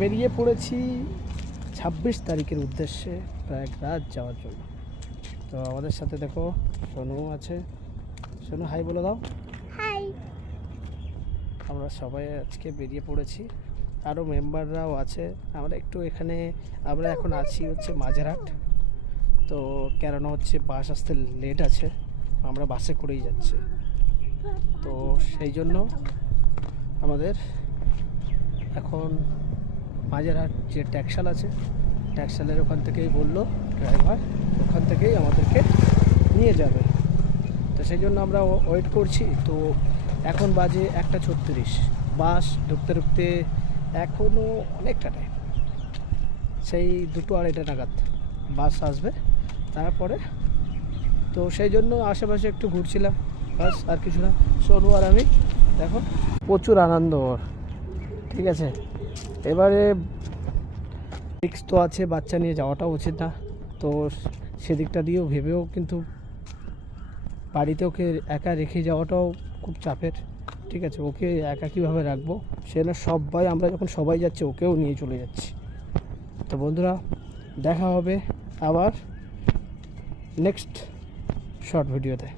বেরিয়ে পড়েছি 26 তারিখের উদ্দেশ্যে প্রয়াগরাজ যাওয়ার জন্য। তো আমাদের সাথে দেখো সোনু আছে। সোনু হাই বলে দাও। হাই। আমরা সবাই আজকে বেরিয়ে পড়েছি, আরও মেম্বাররাও আছে। আমরা একটু এখানে আমরা এখন আছি হচ্ছে মাঝেরহাট। তো কেন হচ্ছে বাস আসতে লেট আছে, আমরা বাসে করেই যাচ্ছি। তো সেই জন্য আমাদের এখন মাঝেরহাট যে ট্যাক্সাল আছে, ট্যাক্সালের ওখান থেকেই বললো ড্রাইভার, ওখান থেকেই আমাদেরকে নিয়ে যাবে। তো সেই জন্য আমরা ওয়েট করছি। তো এখন বাজে 1:36, বাস ঢুকতে ঢুকতে এখনও অনেকটা টাইম, সেই 2-2:30 নাগাদ বাস আসবে তারপরে। তো সেই জন্য আশেপাশে একটু ঘুরছিলাম, বাস আর কিছু না। সোনু আর আমি দেখো প্রচুর আনন্দ ওর, ঠিক আছে। এবারে রিস্ক তো আছে, বাচ্চা নিয়ে যাওয়াটাও উচিত না। তো সেদিকটা দিয়েও ভেবেও কিন্তু বাড়িতে ওকে একা রেখে যাওয়াটাও খুব চাপের, ঠিক আছে। ওকে একা কীভাবে রাখবো, সে না সবাই, আমরা যখন সবাই যাচ্ছি ওকেও নিয়ে চলে যাচ্ছি। তো বন্ধুরা, দেখা হবে আবার নেক্সট শর্ট ভিডিওতে।